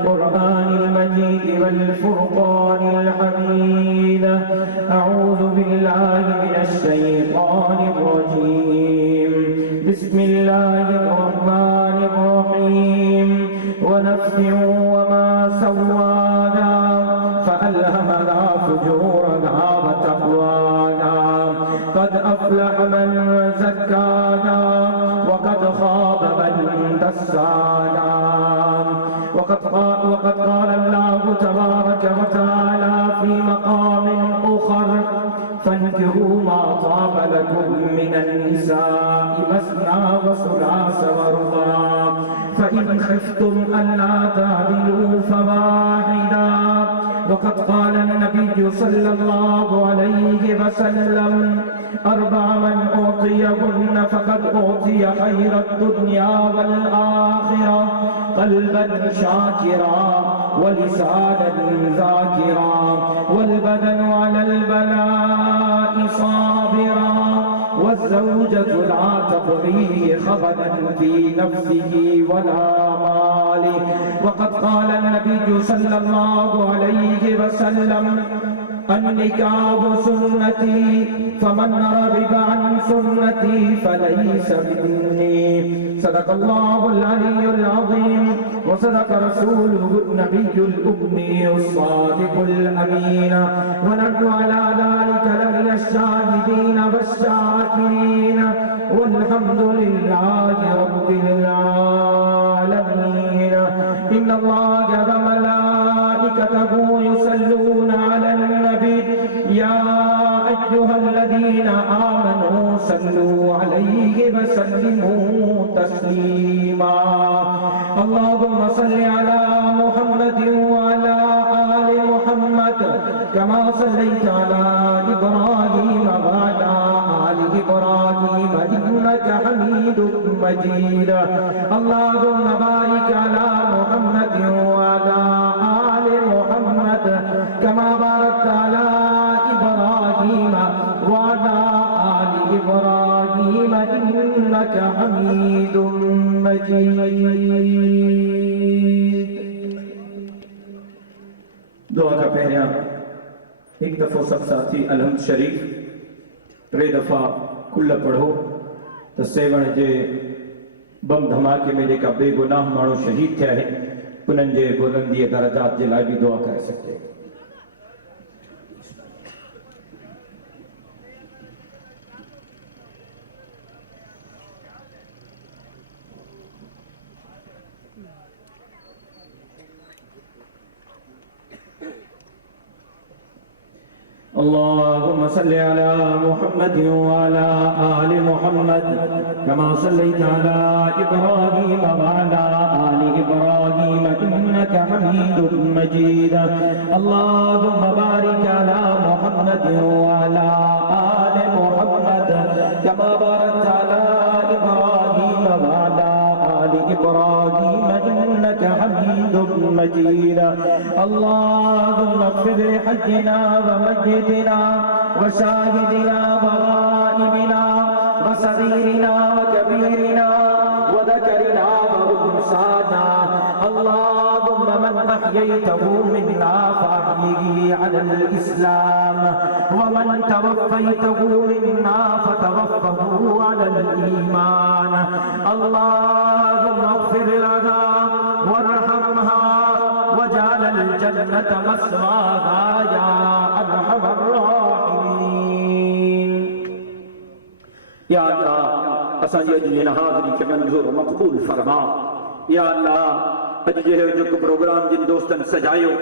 القرآن المجيد والفرقان الحميد. أعوذ بالله من الشيطان الرجيم. بسم الله الرحمن الرحيم. ونفس وما سواها فألهمها فجورها وتقواها. قد أفلح من زكاها وقد خاب من دساها. وقد قال الله تبارك وتعالى في مقام آخر: فانكحوا ما طاب لكم من النساء مثنى وثلاث ورباع فإن خفتم ألا تعدلوا فواحدا. وقد قال النبي صلى الله عليه وسلم: أربع من أعطيهن فقد أعطي خير الدنيا والآخرة: قلبا شاكرا ولسانا ذاكرا والبدن على البلاء صابرا والزوجة لا تطغيه خبلا في نفسه ولا ماله. وقد قال النبي صلى الله عليه وسلم: النكاح سنتي فمن رغب عن سنتي فليس مني. صدق الله العلي العظيم وصدق رسوله النبي الأمي الصادق الأمين. ونحن على ذلك لمن الشاهدين والشاكرين والحمد لله رب العالمين. إن الله وملائكته يصلون على النبي يا أيها الذين آمنوا صلوا عليه وسلموا تسليما. اللهم صل على محمد وعلى آل محمد كما صليت على إبراهيم وعلى آل إبراهيم إنك حميد مجيد. اللهم بارك على محمد وعلى آل محمد كما باركت على إبراهيم وعلى آل إبراهيم إنك حميد مجيد. दुआ का पहला एक दफा सब साथी अलहम्द शरीफ टे दफ़ा कुल पढ़ो तो सेवण जे बम धमाके में जेका बेगुनाह माण्हू शहीद थिया आहिनि उन्हनि जे बुलंदी दरजात जे लाइ बि दुआ करे सघे. اللهم صل على محمد وعلى آل محمد كما صليت على إبراهيم وعلى آل إبراهيم إنك حميد مجيد. اللهم بارك على محمد وعلى آل محمد كما باركت على إبراهيم وعلى آل إبراهيم إنك حميد مجيد. اللهم اغفر لحجنا ومجدنا وشاهدنا وغائبنا وصغيرنا وكبيرنا وذكرنا وأنثانا. اللهم من أحييته منا فأحيه على الإسلام ومن توفيته منا فتوفه على الإيمان. اللهم اغفر لنا وارحمها وجعل الجنة مثواها يا أرحم الراحمين. या अल्लाह असांजी अॼु जी हाज़िरी खे मंज़ूर मक़बूल फरमा. या अल्लाह अॼु जो प्रोग्राम जिन दोस्तनि सजायो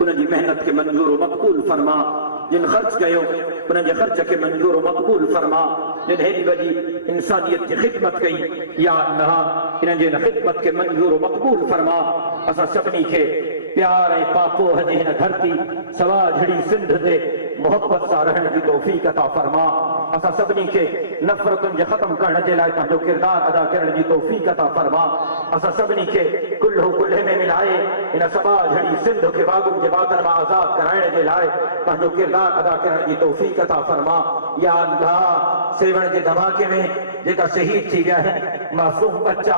उनजी मेहनत खे मंज़ूर मक़बूल फरमा. जिन ख़र्च कयो उनजे ख़र्च खे मंज़ूर मक़बूल फरमा. जिन हेॾी वॾी इंसानियत जी ख़िदमत कई या अल्लाह इन्हनि जी ख़िदमत खे मंज़ूर मक़बूल फरमा. असां सभिनी खे प्यार ऐं पापोह जी हिन धरती सवा झड़ी सिंध ते मोहब्बत सां रहण जी तौफ़ीक़ अता फरमा. असां सभिनी खे नफ़रतुनि जे ख़त्म करण जे लाइ पंहिंजो किरदार अदा करण जी तौफ़ीक़ अता फरमा. असां सभिनी खे कुल्हो कुल्हे में मिलाए इन सवा झड़ी सिंध खे वागुनि जे बातन मां आज़ाद कराइण जे लाइ पंहिंजो किरदार अदा करण जी तौफ़ीक़ अता फरमा. या अल्लाह सेवण जे धमाके में जेका शहीद थी गया है, मासूम बच्चा,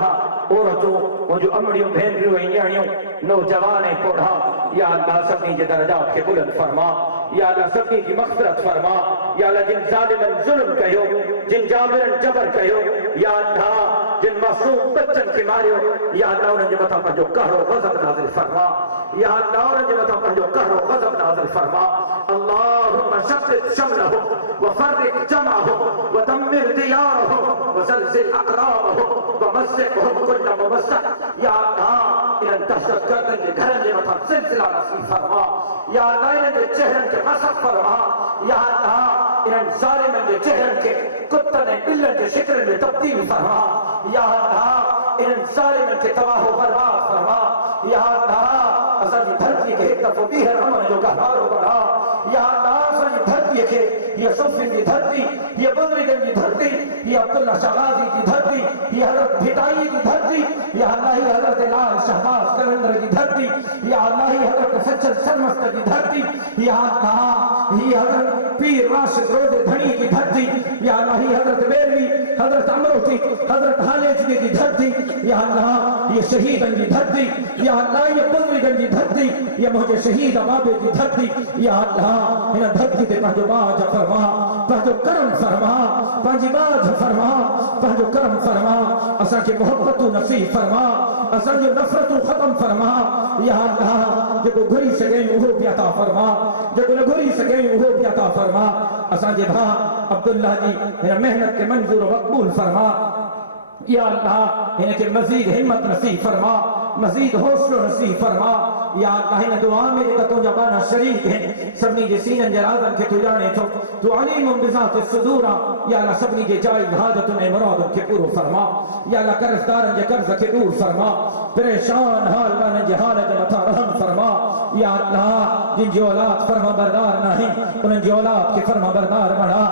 औरतों, वो जो अमड़ियों, भेनरियों, न्याणियों, नौजवान कोढ़ा, या अल्लाह सभी के दर्जात के बुलंद फरमा, या अल्लाह सभी की मग़फ़िरत फरमा, या अल्लाह जिन ज़ालिमन ज़ुल्म कयो, जिन जाबिरन जबर कयो, या अल्लाह जिन मासूम बच्चन के मारियो, या अल्लाह उन्हें जे मथां पंहिंजो कहर और ग़ज़ब नाज़िल फरमा, या अल्लाह उन्हें जे मथां पंहिंजो कहर और ग़ज़ब नाज़िल फरमा। अल्लाहुम्मा शत्तित शमलहुम व फ़र्रिक़ जमअहुम व दम्मिर दियारहुम व ज़लज़िल अक़राबहुम व मज़्ज़िक़हुम कुल्ल मुमज़्ज़क़। या अल्लाह इन्हनि दहशतगर्दनि जे घरनि जे मथां सिलसिला नसीब फरमा, या अल्लाह इन्हनि जे चेहरनि खे मसख़ फरमा, या अल्लाह इन्हनि ज़ालिमनि जे चेहरनि खे कुतनि ऐं ॿिलियुनि जे शिकिलनि में तब्दील फरमा, या अल्लाह इन्हनि ज़ालिमनि खे तबाह बर्बाद फरमा, या अल्लाह असांजी धरती खे हिकु दफ़ो ॿीहर अमन जो गहवारो बणा, या अल्लाह असांजी धरतीअ खे हीअ सूफ़ियुनि जी धरती, हीअ बुज़ुर्गनि जी धरती, हीअ अब्दुल्ला शाह ग़ाज़ी जी धरती, हीअ हज़रत भिटाई जी धरती, या अल्लाह हीअ हज़रत लाल शहबाज़ कलंदर जी धरती, या अल्लाह हीअ हज़रत सच्चर सरमस्त जी धरती, या अल्लाह हीअ हज़रत पीर राशिद रोज़े धणी की धरती, या अल्लाह हीअ हज़रत बेरवी, हज़रत अमरोटी, हज़रत हालेजगी की धरती, या अल्लाह ये शहीदन की धरती, या अल्लाह ये बुज़ुर्गन की धरती, ये मुझे शहीद बाबे की धरती, या अल्लाह इन धरती ते पंहिंजो बाज फरमा, पंहिंजो करम फरमा, पंहिंजी बाज फरमा, पंहिंजो करम फरमा, असांखे मोहब्बतूं नसीब फरमा, असांजो नफ़रतूं ख़त्म फरमा, या अल्लाह जेको घुरी सघे उहो बि अता फरमा, जेको न घुरी सघे उहो बि अता फरमा। असांजे भाउ अब्दुल्ला जी हिन मेहनत खे मंज़ूर मक़बूल फरमा, या अल्लाह इनके मजीद हिम्मत नसीब फरमा, मजीद हौसलो नसीब फरमा, या अल्लाह इन दुआ में जेका तुंहिंजा बाना शरीक आहिनि सभिनी जे सीननि जे राज़नि खे तूं ॼाणे थो, तूं अलीमुम बिज़ाति सुदूर आहे, या अल्लाह सभिनी जे जाइज़ हाजतुनि ऐं मुरादुनि खे पूरो फरमा, या अल्लाह कर्ज़दारनि जे कर्ज़ खे दूर फरमा, परेशान हाल वारनि जे हाल जे मथां रहम फरमा, या अल्लाह जिन जी औलाद फरमा बरदार नाहे उन्हनि जी औलाद खे फरमा बरदार बणा,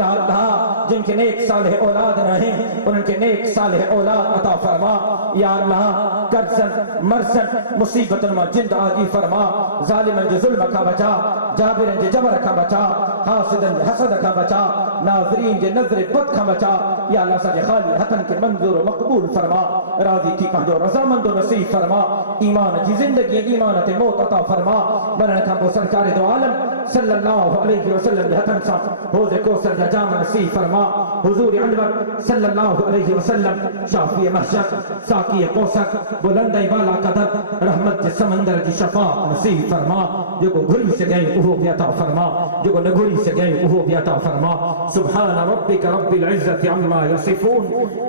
या अल्लाह जिन खे नेक सालिह औलाद नाहे उन्हनि खे नेक सालिह औलाद अता फरमा, या अल्लाह कर्ज़न मर्ज़न मुसीबतुनि मां जिंद आजी फरमा, ज़ालिमनि जे ज़ुल्म खां बचा, जाबिरनि जे जबर खां बचा, हासिदनि जे हसद खां बचा, नाज़रीन जे नज़र बद खां बचा, या अल्लाह असांजे ख़ाली हथनि खे मंज़ूर मक़बूल फरमा, राज़ी थी पंहिंजो रज़ामंदो नसीब फरमा, ईमान जी ज़िंदगी ईमान ते मौत अता फरमा, मरण खां पोइ सरकार दो आलम सल्लल्लाहु अलैहि वसल्लम जे हथनि सां हौज़ कौसर जा जाम नसीब फरमा, हुज़ूर अनवर सल्लल्लाहु अलैहि वसल्लम शाफ़ी महशर साक़ी कौसर बुलंद ऐं बाला क़दर रहमत जे समंदर जी शफ़ाअत नसीब फरमा, जेको घुरी सघे उहो बि अता फरमा, जेको न घुरी सघे उहो बि अता फरमा। सुब्हान रब्बिक रब्बिल इज़्ज़ति अम्मा यसिफ़ून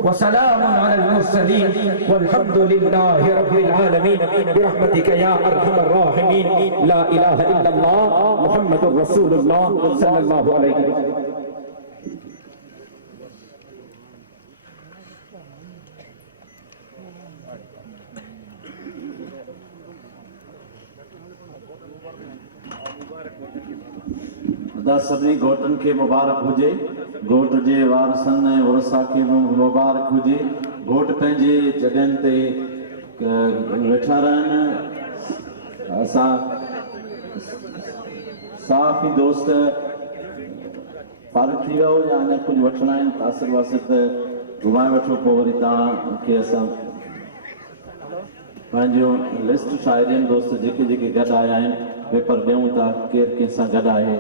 व सलामुन अलल मुरसलीन वल्हम्दुलिल्लाहि रब्बिल आलमीन बिरहमतिक या अरहमर राहिमीन ला इलाहा इल्लल्लाह मुहम्मदुर रसूलुल्लाह सल्लल्लाहु अलैहि वसल्लम। सभी घोटन के मुबारक हुजे, घोट जे वारसन ऐं वरसा खे मुबारक हुजे, घोट पंहिंजे जॻहियुनि ते वेठा रहनि, असां साफ़ ई दोस्त फारिग थी वियो या अञा कुझु वठणा आहिनि तासिर वासिर त घुमाए वठो, पोइ वरी तव्हांखे असां पंहिंजो लिस्ट ठाहे दोस्त जेके जेके गॾु आया आहिनि पेपर ॾियूं था केरु कंहिंसां गॾु आहे।